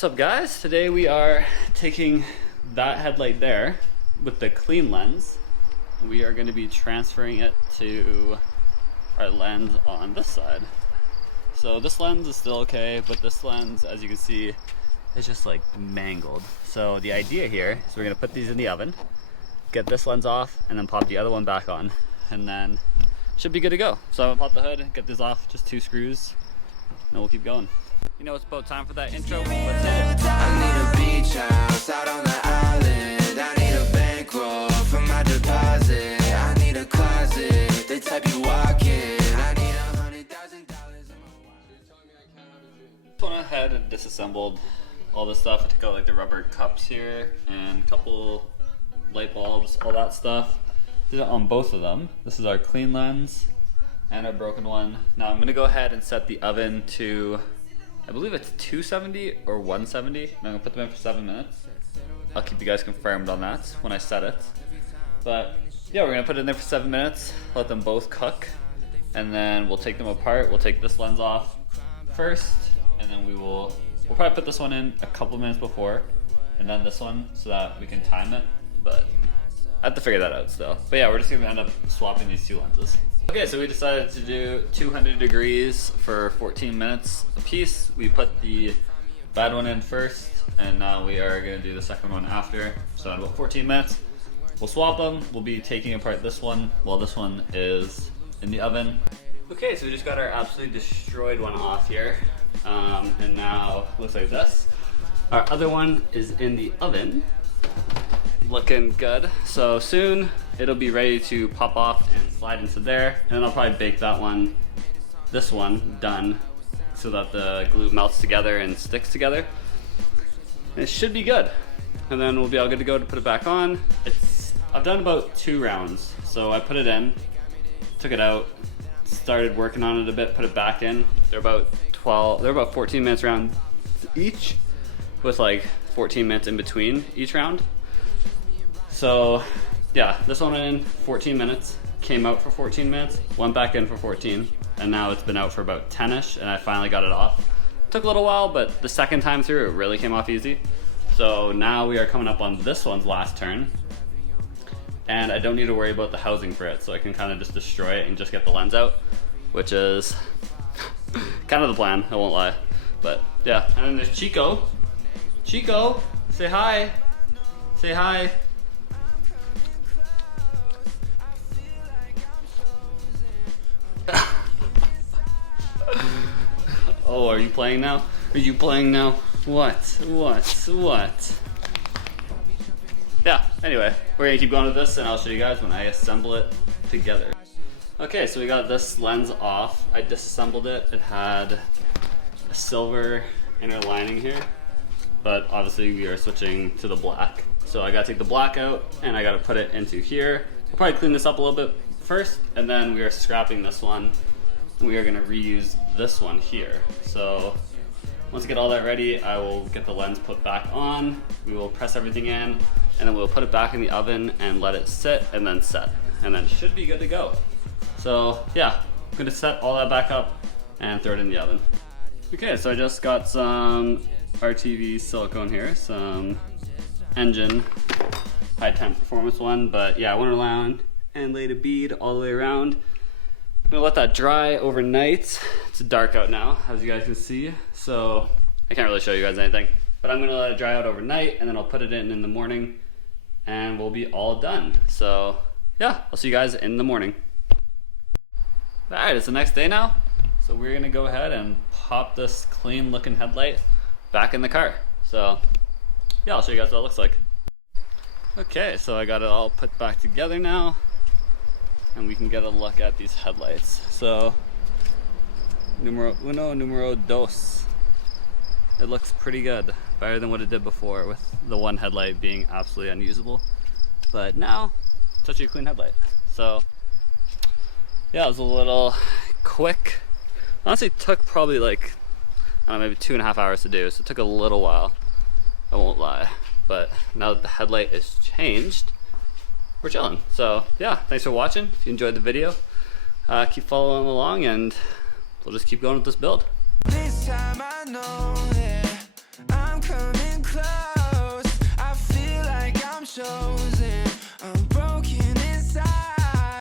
What's up guys? Today we are taking that headlight there with the clean lens. We are going to be transferring it to our lens on this side. So this lens is still okay, but this lens, as you can see, is just like mangled. So the idea here is we're going to put these in the oven, get this lens off, and then pop the other one back on, and then should be good to go. So I'm gonna pop the hood, get this off, just 2 screws, and then we'll keep going. You know it's about time for that intro. Let's hit it. I need a beach house out on the island. I need a bankroll for my deposit. I need a closet, the type you walk in. I need $100,000 in my wallet. Just went ahead and disassembled all this stuff. I took out like the rubber cups here and a couple light bulbs, all that stuff. Did it on both of them. This is our clean lens and our broken one. Now I'm gonna go ahead and set the oven to, I believe it's 270 or 170. I'm gonna put them in for 7 minutes. I'll keep you guys confirmed on that when I set it. But yeah, we're gonna put it in there for 7 minutes, let them both cook, and then we'll take them apart. We'll take this lens off first, and then we'll probably put this one in a couple minutes before, and then this one so that we can time it. But I have to figure that out still. But yeah, we're just gonna end up swapping these 2 lenses. Okay, so we decided to do 200 degrees for 14 minutes a piece. We put the bad one in first, and now we are gonna do the second one after. So in about 14 minutes, we'll swap them. We'll be taking apart this one while this one is in the oven. Okay, so we just got our absolutely destroyed one off here. And now looks like this. Our other one is in the oven, looking good. So soon it'll be ready to pop off and slide into there, and then I'll probably bake that one, this one, done, so that the glue melts together and sticks together. And it should be good. And then we'll be all good to go to put it back on. I've done about 2 rounds. So I put it in, took it out, started working on it a bit, put it back in. They're about 14 minutes round each, with like 14 minutes in between each round. So yeah, this one went in 14 minutes, came out for 14 minutes, went back in for 14, and now it's been out for about 10-ish, and I finally got it off. Took a little while, but the second time through, it really came off easy. So now we are coming up on this one's last turn, and I don't need to worry about the housing for it, so I can kind of just destroy it and just get the lens out, which is kind of the plan, I won't lie. But yeah, and then there's Chico. Chico, say hi. Say hi. Oh, are you playing now? Are you playing now? What? Yeah, anyway, we're gonna keep going with this, and I'll show you guys when I assemble it together. Okay, so we got this lens off. I disassembled it. It had a silver inner lining here, but obviously we are switching to the black. So I gotta take the black out, and I gotta put it into here. I'll probably clean this up a little bit first, and then we are scrapping this one. We are gonna reuse this one here. So once I get all that ready, I will get the lens put back on. We will press everything in, and then we'll put it back in the oven and let it sit and then set. And then it should be good to go. So yeah, I'm gonna set all that back up and throw it in the oven. Okay, so I just got some RTV silicone here, some engine high temp performance one, but yeah, I went around and laid a bead all the way around. I'm gonna let that dry overnight. It's dark out now, as you guys can see, so I can't really show you guys anything, but I'm gonna let it dry out overnight, and then I'll put it in the morning, and we'll be all done. So yeah, I'll see you guys in the morning. All right, it's the next day now, so we're gonna go ahead and pop this clean looking headlight back in the car. So yeah, I'll show you guys what it looks like. Okay, so I got it all put back together now, and we can get a look at these headlights. So, numero uno, numero dos. It looks pretty good. Better than what it did before, with the one headlight being absolutely unusable. But now, such a clean headlight. So, yeah, it was a little quick. Honestly, it took probably like, I don't know, maybe 2.5 hours to do, so it took a little while. I won't lie. But now that the headlight is changed, we're chilling. So yeah, thanks for watching. If you enjoyed the video, keep following along, and we'll just keep going with this build. This time I know that